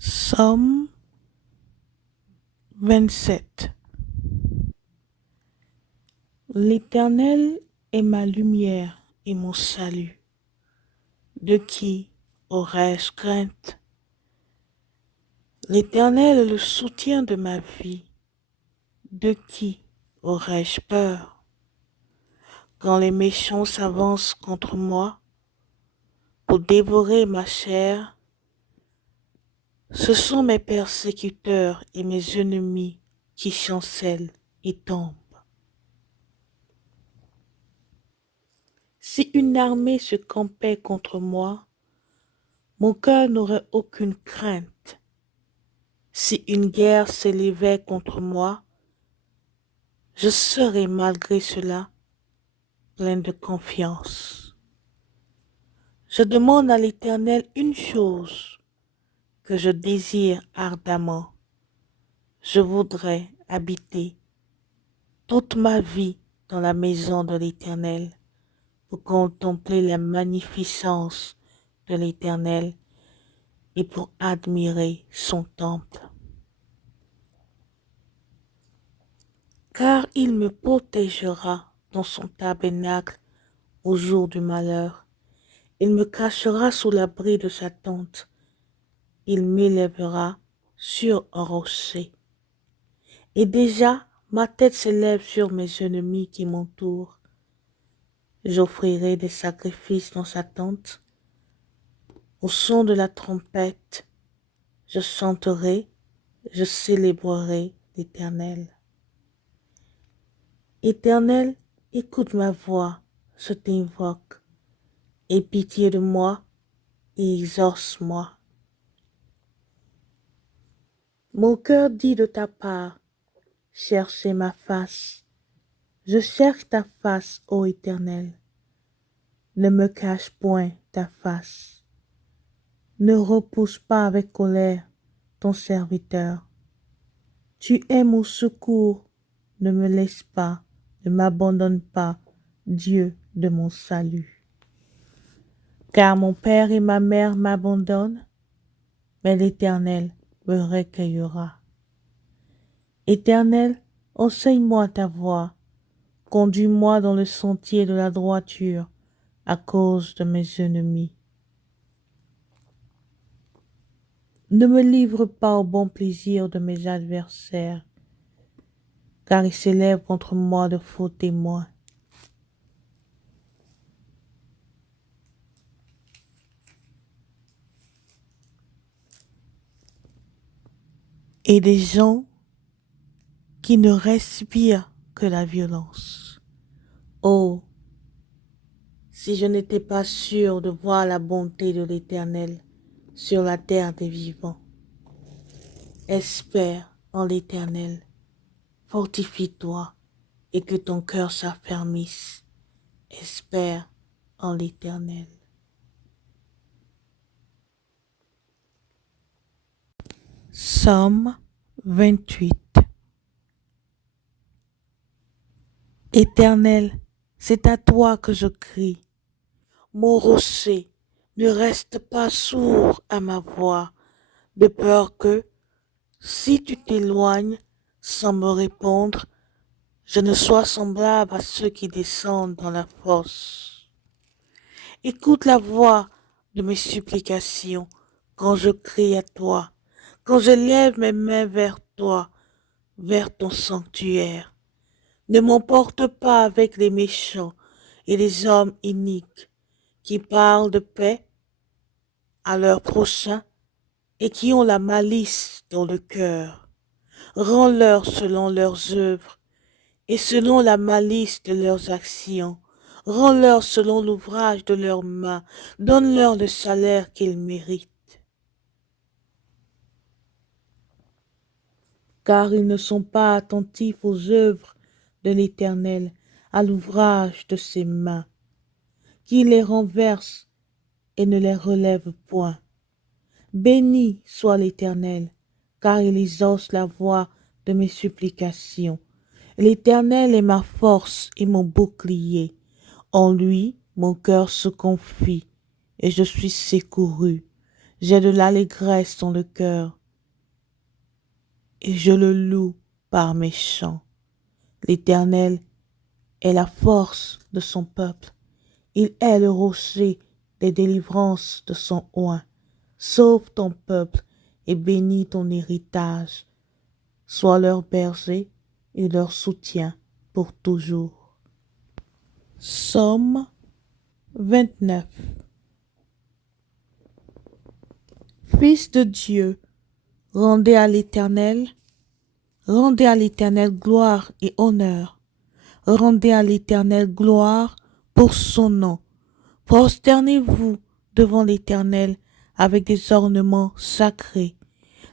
Somme 27. L'Éternel est ma lumière et mon salut. De qui aurais-je crainte? L'Éternel est le soutien de ma vie. De qui aurais-je peur? Quand les méchants s'avancent contre moi pour dévorer ma chair, ce sont mes persécuteurs et mes ennemis qui chancellent et tombent. Si une armée se campait contre moi, mon cœur n'aurait aucune crainte. Si une guerre s'élevait contre moi, je serais malgré cela plein de confiance. Je demande à l'Éternel une chose que je désire ardemment. Je voudrais habiter toute ma vie dans la maison de l'Éternel pour contempler la magnificence de l'Éternel et pour admirer son temple. Car il me protégera dans son tabernacle au jour du malheur. Il me cachera sous l'abri de sa tente. Il m'élèvera sur un rocher. Et déjà, ma tête s'élève sur mes ennemis qui m'entourent. J'offrirai des sacrifices dans sa tente. Au son de la trompette, je chanterai, je célébrerai l'Éternel. Éternel, écoute ma voix, je t'invoque. Aie pitié de moi et exauce-moi. Mon cœur dit de ta part, cherchez ma face. Je cherche ta face, ô Éternel. Ne me cache point ta face. Ne repousse pas avec colère ton serviteur. Tu es mon secours, ne me laisse pas, ne m'abandonne pas, Dieu de mon salut. Car mon père et ma mère m'abandonnent, mais l'Éternel me recueillera. Éternel, enseigne-moi ta voie, conduis-moi dans le sentier de la droiture à cause de mes ennemis. Ne me livre pas au bon plaisir de mes adversaires, car ils s'élèvent contre moi de faux témoins. Et des gens qui ne respirent que la violence. Oh, si je n'étais pas sûr de voir la bonté de l'Éternel sur la terre des vivants. Espère en l'Éternel, fortifie-toi et que ton cœur s'affermisse. Espère en l'Éternel. Somme 28. Éternel, c'est à toi que je crie. Mon rocher, ne reste pas sourd à ma voix, de peur que, si tu t'éloignes sans me répondre, je ne sois semblable à ceux qui descendent dans la fosse. Écoute la voix de mes supplications quand je crie à toi, quand je lève mes mains vers toi, vers ton sanctuaire. Ne m'emporte pas avec les méchants et les hommes iniques qui parlent de paix à leurs prochains et qui ont la malice dans le cœur. Rends-leur selon leurs œuvres et selon la malice de leurs actions. Rends-leur selon l'ouvrage de leurs mains. Donne-leur le salaire qu'ils méritent. Car ils ne sont pas attentifs aux œuvres de l'Éternel, à l'ouvrage de ses mains, qui les renverse et ne les relève point. Béni soit l'Éternel, car il exauce la voix de mes supplications. L'Éternel est ma force et mon bouclier. En lui, mon cœur se confie, et je suis secouru. J'ai de l'allégresse dans le cœur et je le loue par mes chants. L'Éternel est la force de son peuple. Il est le rocher des délivrances de son oint. Sauve ton peuple et bénis ton héritage. Sois leur berger et leur soutien pour toujours. Psaume 29. Fils de Dieu, rendez à l'Éternel gloire et honneur. Rendez à l'Éternel gloire pour son nom. Prosternez-vous devant l'Éternel avec des ornements sacrés.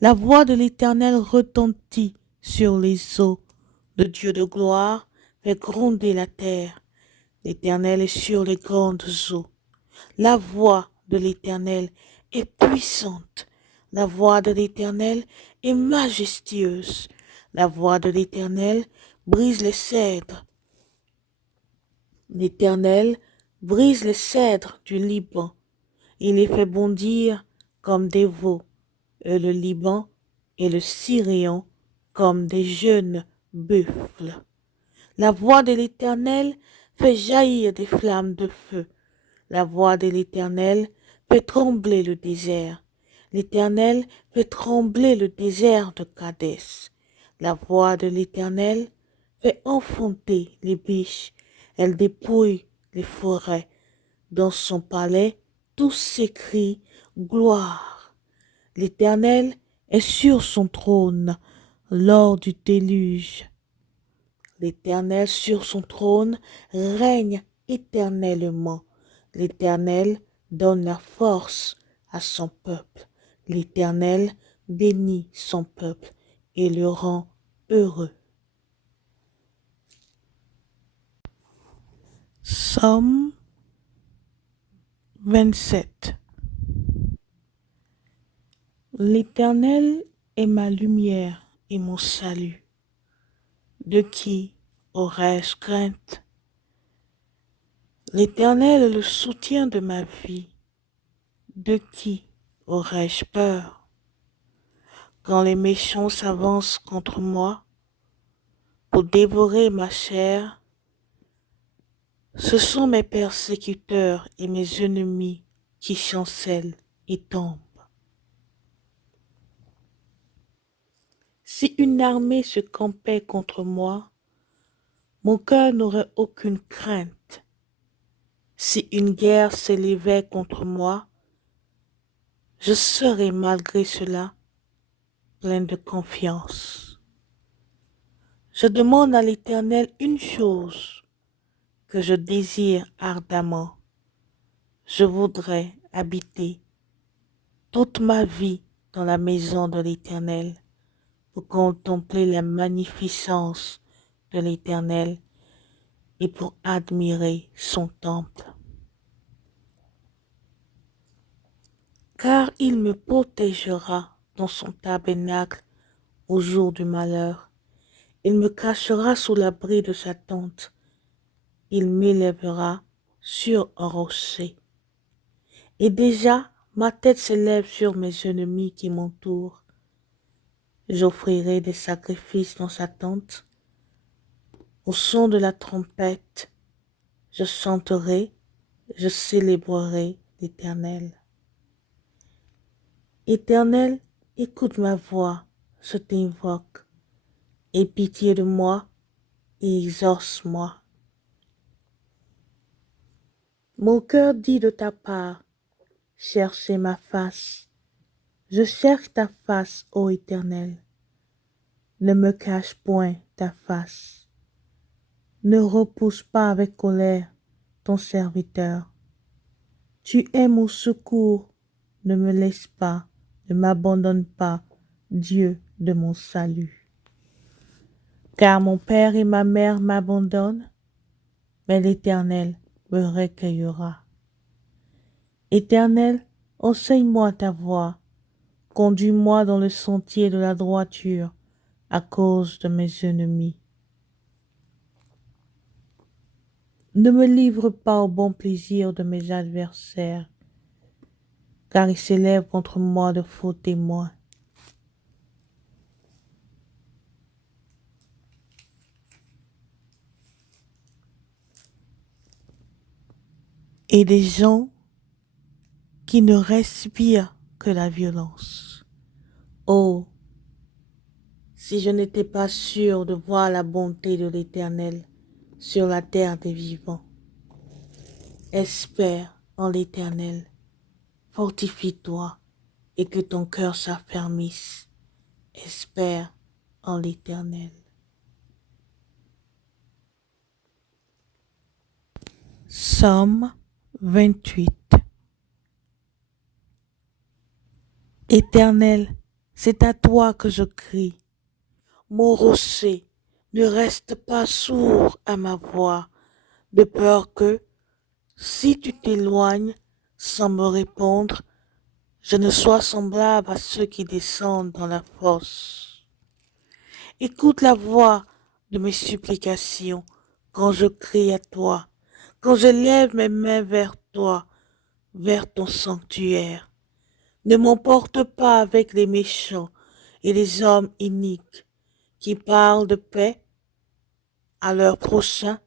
La voix de l'Éternel retentit sur les eaux. Le Dieu de gloire fait gronder la terre. L'Éternel est sur les grandes eaux. La voix de l'Éternel est puissante. La voix de l'Éternel est majestueuse. La voix de l'Éternel brise les cèdres. L'Éternel brise les cèdres du Liban. Il les fait bondir comme des veaux, et le Liban et le Sirion comme des jeunes buffles. La voix de l'Éternel fait jaillir des flammes de feu. La voix de l'Éternel fait trembler le désert. L'Éternel fait trembler le désert de Kadès. La voix de l'Éternel fait enfanter les biches. Elle dépouille les forêts. Dans son palais, tous s'écrient gloire. L'Éternel est sur son trône lors du déluge. L'Éternel sur son trône règne éternellement. L'Éternel donne la force à son peuple. L'Éternel bénit son peuple et le rend heureux. Psaume 27. L'Éternel est ma lumière et mon salut. De qui aurais-je crainte? L'Éternel est le soutien de ma vie. De qui aurais-je peur? Quand les méchants s'avancent contre moi pour dévorer ma chair, ce sont mes persécuteurs et mes ennemis qui chancellent et tombent. Si une armée se campait contre moi, mon cœur n'aurait aucune crainte. Si une guerre s'élevait contre moi, je serais malgré cela plein de confiance. Je demande à l'Éternel une chose que je désire ardemment. Je voudrais habiter toute ma vie dans la maison de l'Éternel pour contempler la magnificence de l'Éternel et pour admirer son temple. Car il me protégera dans son tabernacle au jour du malheur. Il me cachera sous l'abri de sa tente. Il m'élèvera sur un rocher. Et déjà, ma tête s'élève sur mes ennemis qui m'entourent. J'offrirai des sacrifices dans sa tente. Au son de la trompette, je chanterai, je célébrerai l'Éternel. Éternel, écoute ma voix, je t'invoque. Aie pitié de moi et exauce-moi. Mon cœur dit de ta part, cherchez ma face. Je cherche ta face, ô Éternel. Ne me cache point ta face. Ne repousse pas avec colère ton serviteur. Tu es mon secours, ne me laisse pas, ne m'abandonne pas, Dieu de mon salut. Car mon père et ma mère m'abandonnent, mais l'Éternel me recueillera. Éternel, enseigne-moi ta voie, conduis-moi dans le sentier de la droiture à cause de mes ennemis. Ne me livre pas au bon plaisir de mes adversaires, car il s'élève contre moi de faux témoins. Et des gens qui ne respirent que la violence. Oh, si je n'étais pas sûr de voir la bonté de l'Éternel sur la terre des vivants. Espère en l'Éternel, fortifie-toi et que ton cœur s'affermisse. Espère en l'Éternel. Psaume 28. Éternel, c'est à toi que je crie. Mon rocher, ne reste pas sourd à ma voix, de peur que, si tu t'éloignes sans me répondre, je ne sois semblable à ceux qui descendent dans la fosse. Écoute la voix de mes supplications quand je crie à toi, quand je lève mes mains vers toi, vers ton sanctuaire. Ne m'emporte pas avec les méchants et les hommes iniques qui parlent de paix à leurs prochains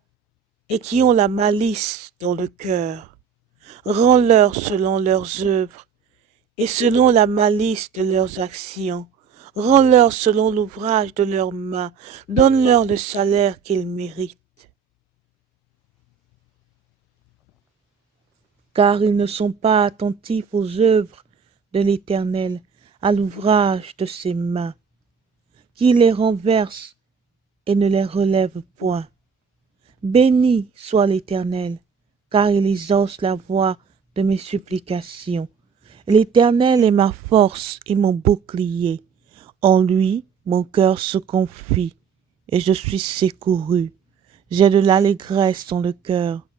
et qui ont la malice dans le cœur. Rends-leur selon leurs œuvres et selon la malice de leurs actions. Rends-leur selon l'ouvrage de leurs mains. Donne-leur le salaire qu'ils méritent. Car ils ne sont pas attentifs aux œuvres de l'Éternel, à l'ouvrage de ses mains, qui les renverse et ne les relève point. Béni soit l'Éternel, car il exauce la voix de mes supplications. L'Éternel est ma force et mon bouclier. En lui, mon cœur se confie, et je suis secouru. J'ai de l'allégresse dans le cœur,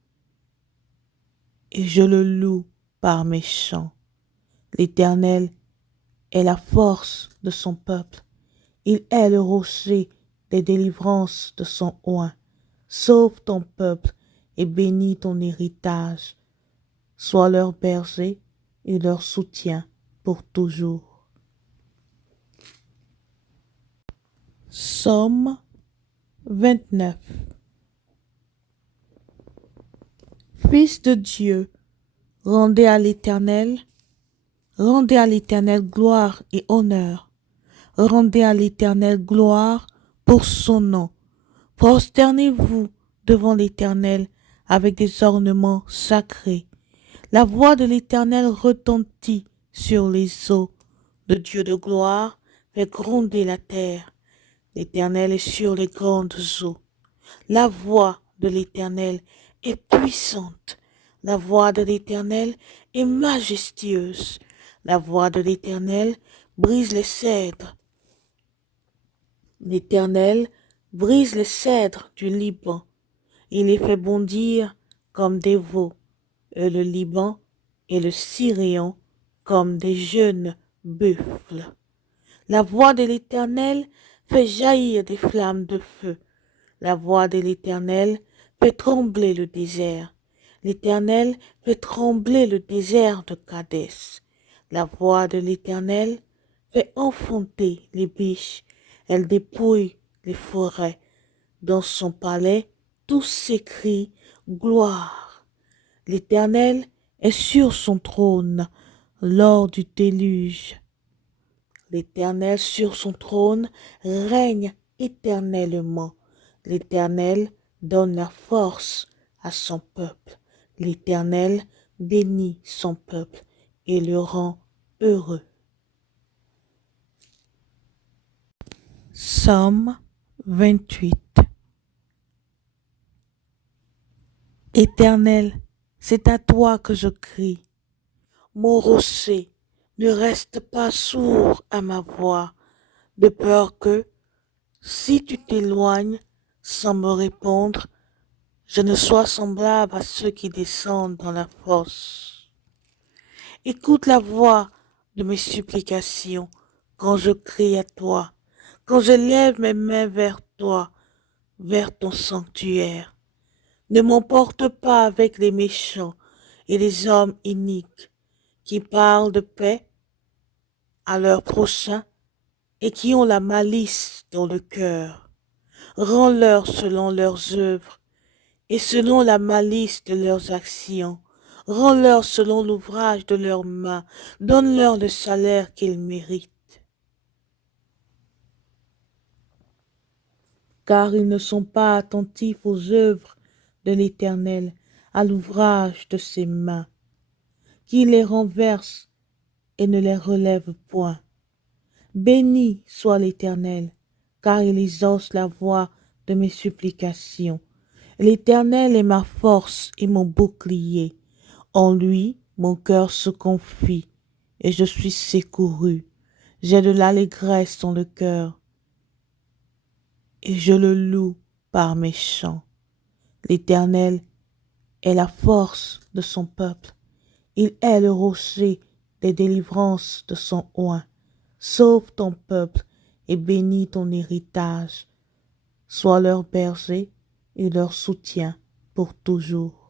et je le loue par mes chants. L'Éternel est la force de son peuple. Il est le rocher des délivrances de son oint. Sauve ton peuple et bénis ton héritage. Sois leur berger et leur soutien pour toujours. Psaume 29. Fils de Dieu, rendez à l'Éternel gloire et honneur. Rendez à l'Éternel gloire pour son nom. Prosternez-vous devant l'Éternel avec des ornements sacrés. La voix de l'Éternel retentit sur les eaux. Le Dieu de gloire fait gronder la terre. L'Éternel est sur les grandes eaux. La voix de l'Éternel est puissante. La voix de l'Éternel est majestueuse. La voix de l'Éternel brise les cèdres. L'Éternel brise les cèdres du Liban. Il les fait bondir comme des veaux, et le Liban et le Sirion comme des jeunes buffles. La voix de l'Éternel fait jaillir des flammes de feu. La voix de l'Éternel fait trembler le désert. L'Éternel fait trembler le désert de Kadès. La voix de l'Éternel fait enfanter les biches. Elle dépouille les forêts. Dans son palais, tous s'écrient gloire. L'Éternel est sur son trône lors du déluge. L'Éternel sur son trône règne éternellement. L'Éternel donne la force à son peuple. L'Éternel bénit son peuple et le rend heureux. Psaume 28. Éternel, c'est à toi que je crie. Mon rocher, ne reste pas sourd à ma voix, de peur que, si tu t'éloignes sans me répondre, je ne sois semblable à ceux qui descendent dans la fosse. Écoute la voix de mes supplications quand je crie à toi, quand je lève mes mains vers toi, vers ton sanctuaire. Ne m'emporte pas avec les méchants et les hommes iniques qui parlent de paix à leur prochain et qui ont la malice dans le cœur. Rends-leur selon leurs œuvres et selon la malice de leurs actions. Rends-leur selon l'ouvrage de leurs mains. Donne-leur le salaire qu'ils méritent. Car ils ne sont pas attentifs aux œuvres de l'Éternel, à l'ouvrage de ses mains, qui les renverse et ne les relève point. Béni soit l'Éternel, car il exauce la voix de mes supplications. L'Éternel est ma force et mon bouclier. En lui, mon cœur se confie, et je suis secouru. J'ai de l'allégresse dans le cœur, et je le loue par mes chants. L'Éternel est la force de son peuple. Il est le rocher des délivrances de son oint. Sauve ton peuple et bénis ton héritage. Sois leur berger et leur soutien pour toujours.